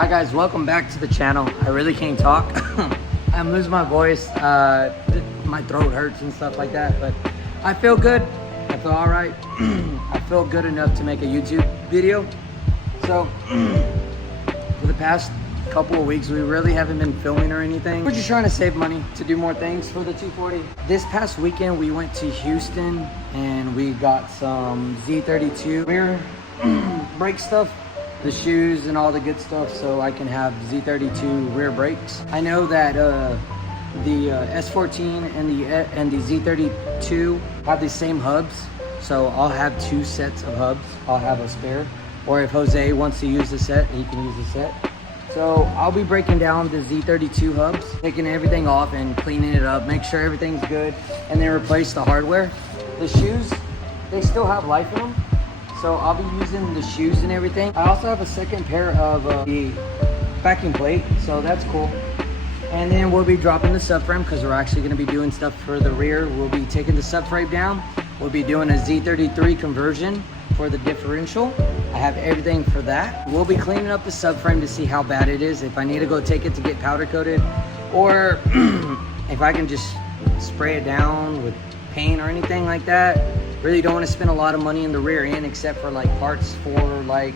Hi guys, welcome back to the channel. I really can't talk. I'm losing my voice. My throat hurts and stuff like that, but I feel good. I feel all right. I feel good enough to make a YouTube video. So for the past couple of weeks, we really haven't been filming or anything. We're just trying to save money to do more things for the 240. This past weekend, we went to Houston and we got some Z32 rear brake stuff, the shoes and all the good stuff, so I can have Z32 rear brakes. I know that the S14 and the Z32 have the same hubs, so I'll have 2 sets of hubs. I'll have a spare, or if Jose wants to use the set, he can use the set. So I'll be breaking down the Z32 hubs, taking everything off and cleaning it up, make sure everything's good, and then replace the hardware. The shoes, they still have life in them, so I'll be using the shoes and everything. I also have a second pair of the backing plate, so that's cool. And then we'll be dropping the subframe because we're actually going to be doing stuff for the rear. We'll be taking the subframe down. We'll be doing a Z33 conversion for the differential. I have everything for that. We'll be cleaning up the subframe to see how bad it is, if I need to go take it to get powder coated, or if I can just spray it down with paint or anything like that. Really don't want to spend a lot of money in the rear end except for like parts for like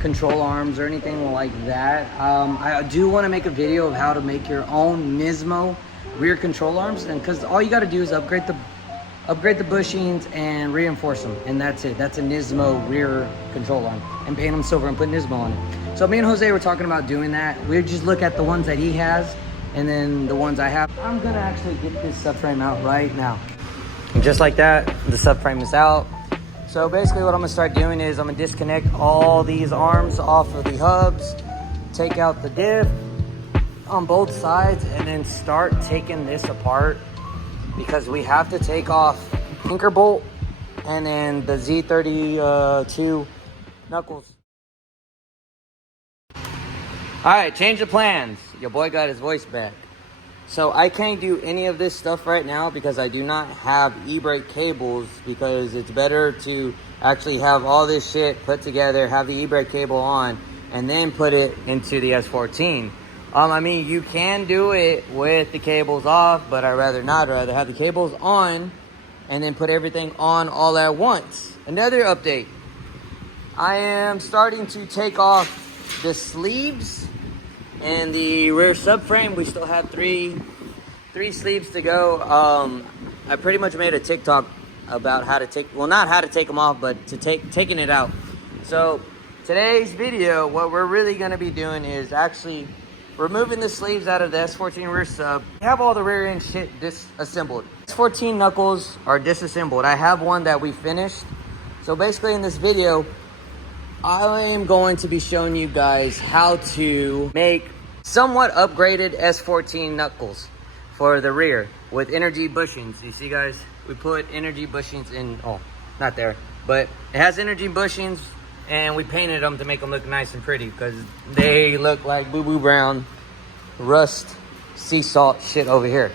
control arms or anything like that. I do want to make a video of how to make your own Nismo rear control arms, and because all you got to do is upgrade the bushings and reinforce them, and that's it. That's a Nismo rear control arm, and paint them silver and put Nismo on it. So me and Jose were talking about doing that. We just look at the ones that he has and then the ones I have. I'm gonna actually get this subframe out right now. And just like that, the subframe is out. So basically what I'm gonna start doing is I'm gonna disconnect all these arms off of the hubs, take out the diff on both sides, and then start taking this apart, because we have to take off anchor bolt and then the Z32 knuckles. All right, change the plans. Your boy got his voice back. So I can't do any of this stuff right now because I do not have e-brake cables, because it's better to actually have all this shit put together, have the e-brake cable on, and then put it into the S14. I mean, you can do it with the cables off, but I'd rather not. I'd rather have the cables on and then put everything on all at once. Another update. I am starting to take off the sleeves and the rear subframe. We still have three sleeves to go. I pretty much made a TikTok about how to take, well, not how to take them off, but to taking it out. So today's video, what we're really going to be doing is actually removing the sleeves out of the S14 rear sub. We have all the rear end shit disassembled. S14 knuckles are disassembled. I have one that we finished. So basically in this video, I am going to be showing you guys how to make somewhat upgraded S14 knuckles for the rear with energy bushings. You see guys, we put energy bushings in, oh, not there, but it has energy bushings, and we painted them to make them look nice and pretty because they look like boo-boo brown rust sea salt shit over here.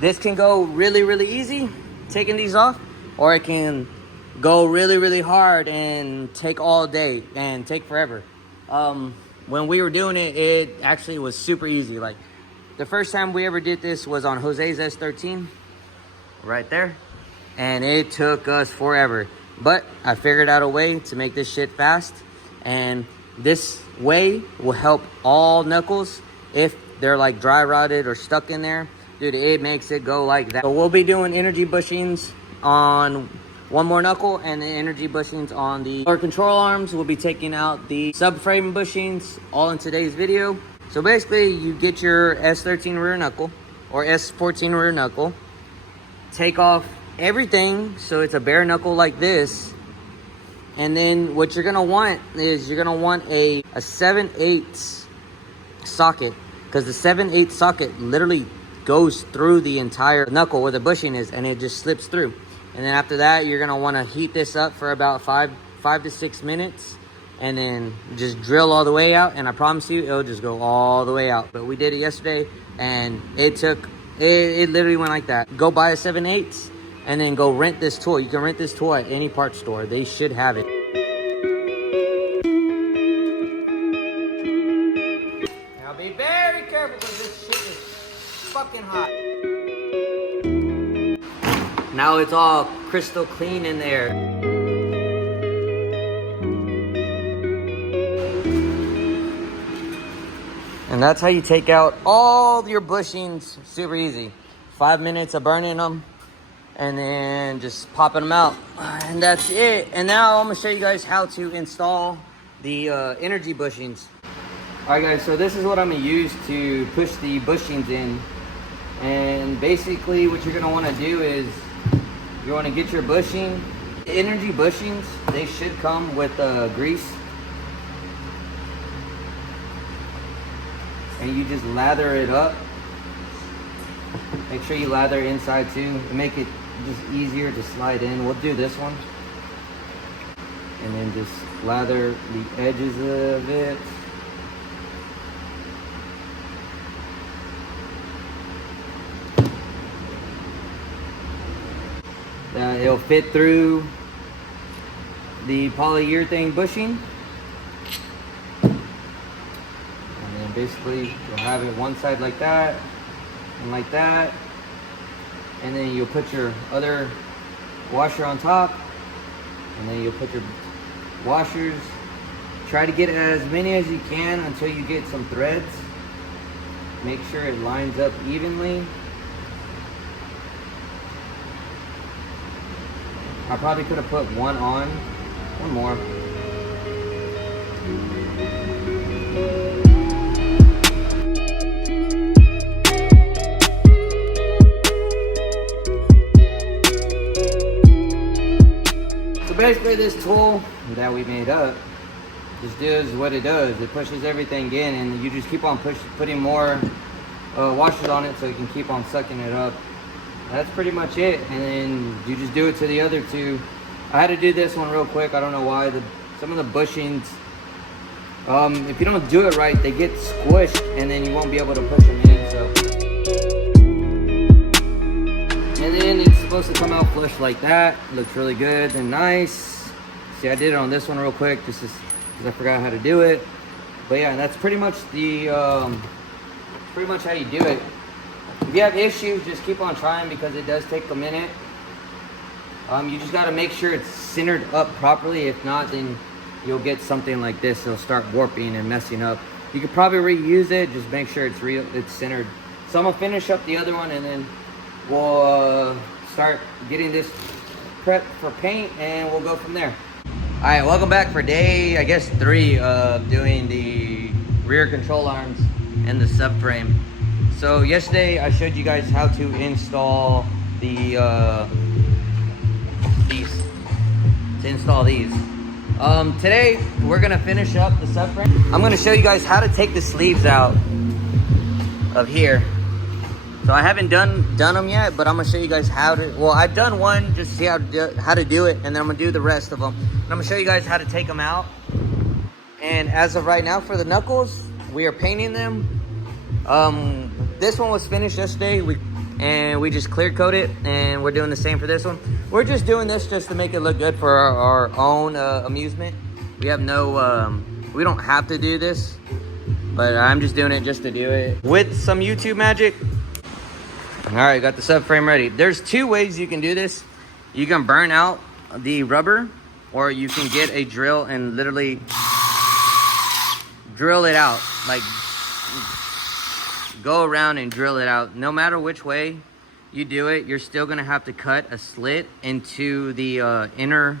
This can go really, really easy taking these off, or it can go really, really hard and take all day and take forever. When we were doing it, it actually was super easy. Like the first time we ever did this was on Jose's S13 right there, and it took us forever, but I figured out a way to make this shit fast, and this way will help all knuckles if they're like dry rotted or stuck in there. Dude, it makes it go like that. So we'll be doing energy bushings on one more knuckle and the energy bushings on the lower control arms. We'll be taking out the subframe bushings all in today's video. So basically you get your S13 rear knuckle or S14 rear knuckle, take off everything so it's a bare knuckle like this, and then what you're gonna want is you're gonna want a 7/8 socket, because the 7/8 socket literally goes through the entire knuckle where the bushing is, and it just slips through. And then after that, you're gonna wanna heat this up for about 5 to 6 minutes, and then just drill all the way out, and I promise you, it'll just go all the way out. But we did it yesterday, and it literally went like that. Go buy a 7/8 and then go rent this tool. You can rent this tool at any parts store. They should have it. Now it's all crystal clean in there. And that's how you take out all your bushings super easy. 5 minutes of burning them and then just popping them out. And that's it. And now I'm gonna show you guys how to install the energy bushings. All right guys, so this is what I'm gonna use to push the bushings in. And basically what you're gonna wanna do is you wanna get your bushing. The energy bushings, they should come with grease. And you just lather it up. Make sure you lather inside too and make it just easier to slide in. We'll do this one. And then just lather the edges of it. It'll fit through the polyurethane bushing. Basically, you'll have it one side like that and like that, and then you'll put your other washer on top, and then you'll put your washers. Try to get as many as you can until you get some threads. Make sure it lines up evenly. I probably could have put one more. Basically, this tool that we made up just does what it does. It pushes everything in, and you just keep on putting more washers on it so you can keep on sucking it up. That's pretty much it. And then you just do it to the other two. I had to do this one real quick. I don't know why. Some of the bushings, if you don't do it right, they get squished, and then you won't be able to push them in. So, and then it's supposed to come out flush like that. Looks really good and nice. See, I did it on this one real quick just because I forgot how to do it. But yeah, that's pretty much pretty much how you do it. If you have issues, just keep on trying because it does take a minute. You just got to make sure it's centered up properly. If not, then you'll get something like this. It'll start warping and messing up. You could probably reuse it. Just make sure it's centered. So I'm gonna finish up the other one, and then we'll start getting this prepped for paint, and we'll go from there. All right, welcome back for day, I guess, 3 of doing the rear control arms and the subframe. So yesterday I showed you guys how to install these. Today we're gonna finish up the subframe. I'm gonna show you guys how to take the sleeves out of here. So I haven't done them yet, but I'm gonna show you guys how to. Well, I've done one just to see how to do it, and then I'm gonna do the rest of them. And I'm gonna show you guys how to take them out. And as of right now, for the knuckles, we are painting them. This one was finished yesterday, and we just clear coat it, and we're doing the same for this one. We're just doing this just to make it look good for our own amusement. We have no, we don't have to do this, but I'm just doing it just to do it with some YouTube magic. All right, got the subframe ready. There's 2 ways you can do this. You can burn out the rubber, or you can get a drill and literally drill it out. Like, go around and drill it out. No matter which way you do it, you're still gonna have to cut a slit into the inner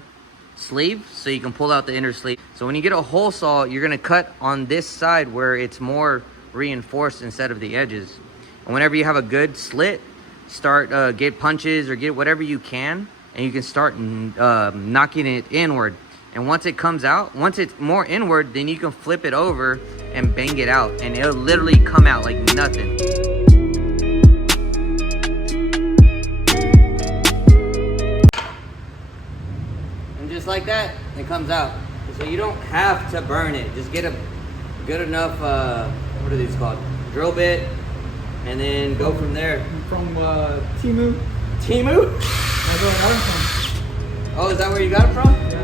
sleeve so you can pull out the inner sleeve. So when you get a hole saw, you're gonna cut on this side where it's more reinforced instead of the edges. And whenever you have a good slit, start get punches or get whatever you can, and you can start knocking it inward. And once it comes out, once it's more inward, then you can flip it over and bang it out, and it'll literally come out like nothing. And just like that, it comes out. So you don't have to burn it. Just get a good enough, what are these called? Drill bit, and then go from there. I'm from Timu. Timu? That's where I got it from. Oh, is that where you got it from? Yeah.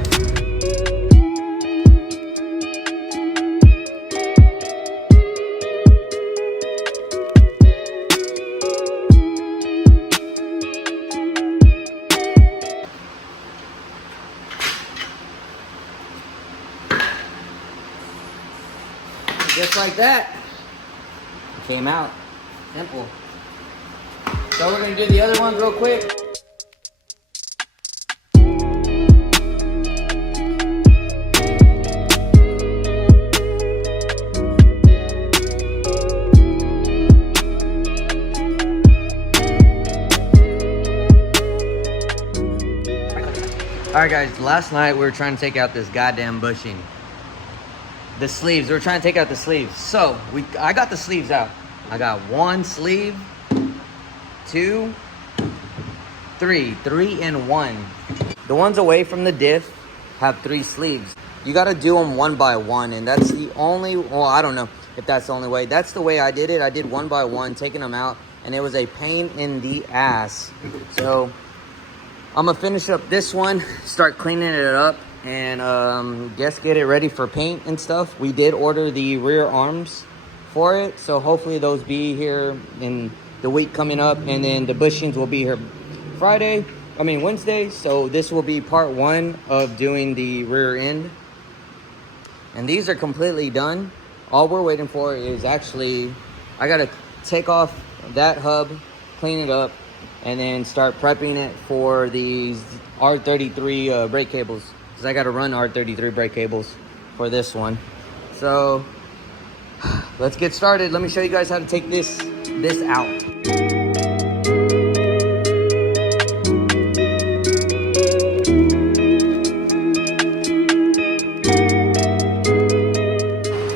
just like that, it came out. Simple. So we're gonna do the other ones real quick. Alright guys, last night we were trying to take out this goddamn bushing. The sleeves, we were trying to take out the sleeves. So, I got the sleeves out. I got 1 sleeve, 2, 3 in 1. The ones away from the diff have 3 sleeves. You gotta do them 1 by 1, and that's the only, well, I don't know if that's the only way. That's the way I did it. I did 1 by 1, taking them out, and it was a pain in the ass. So, I'm gonna finish up this one, start cleaning it up, and get it ready for paint and stuff. We did order the rear arms for it, so hopefully those be here in the week coming up, and then the bushings will be here Wednesday. So this will be part 1 of doing the rear end, and these are completely done. All we're waiting for is actually, I gotta take off that hub, clean it up, and then start prepping it for these R33 brake cables, because I got to run R33 brake cables for this one. So let's get started. Let me show you guys how to take this out.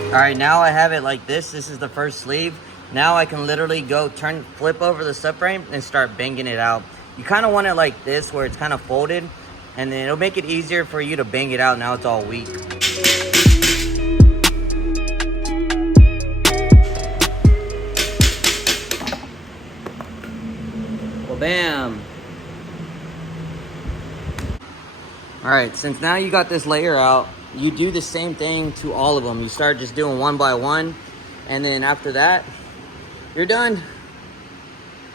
All right, now I have it like this. This is the first sleeve. Now I can literally go flip over the subframe and start banging it out. You kind of want it like this, where it's kind of folded, and then it'll make it easier for you to bang it out. Now it's all weak. Well, bam. All right, since now you got this layer out, you do the same thing to all of them. You start just doing 1 by 1, and then after that, you're done.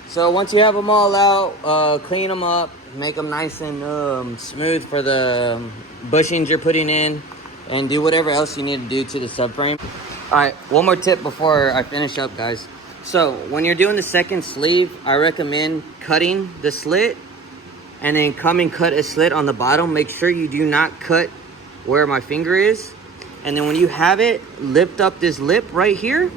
So once you have them all out, clean them up, make them nice and smooth for the bushings you're putting in, and do whatever else you need to do to the subframe. All right, one more tip before I finish up, guys. So when you're doing the second sleeve, I recommend cutting the slit, and then come and cut a slit on the bottom. Make sure you do not cut where my finger is. And then when you have it, lift up this lip right here,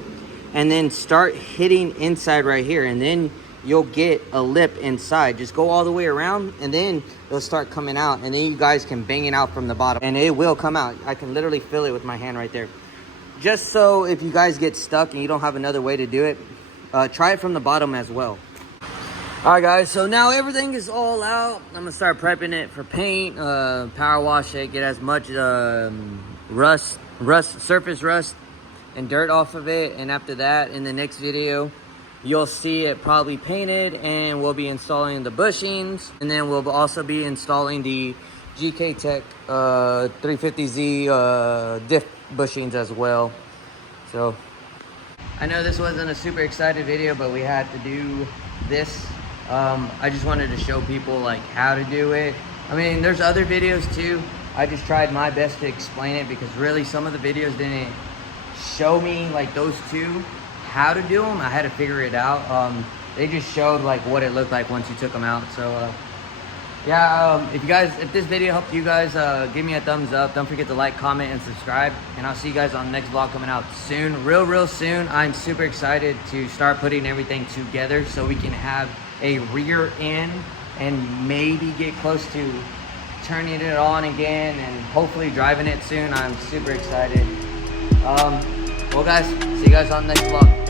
and then start hitting inside right here, and then you'll get a lip inside. Just go all the way around, and then it'll start coming out, and then you guys can bang it out from the bottom, and it will come out. I can literally feel it with my hand right there. Just so if you guys get stuck and you don't have another way to do it, try it from the bottom as well. All right guys, so now everything is all out. I'm gonna start prepping it for paint, power wash it, get as much surface rust and dirt off of it. And after that, in the next video, you'll see it probably painted, and we'll be installing the bushings, and then we'll also be installing the GK Tech 350Z diff bushings as well. So I know this wasn't a super excited video, but we had to do this. I just wanted to show people like how to do it. I mean, there's other videos too. I just tried my best to explain it, because really some of the videos didn't show me like those two how to do them. I had to figure it out. They just showed like what it looked like once you took them out. So yeah, if this video helped you guys, give me a thumbs up. Don't forget to like, comment, and subscribe, and I'll see you guys on the next vlog coming out soon, real soon. I'm super excited to start putting everything together so we can have a rear end and maybe get close to turning it on again and hopefully driving it soon. I'm super excited. Well guys, see you guys on the next vlog.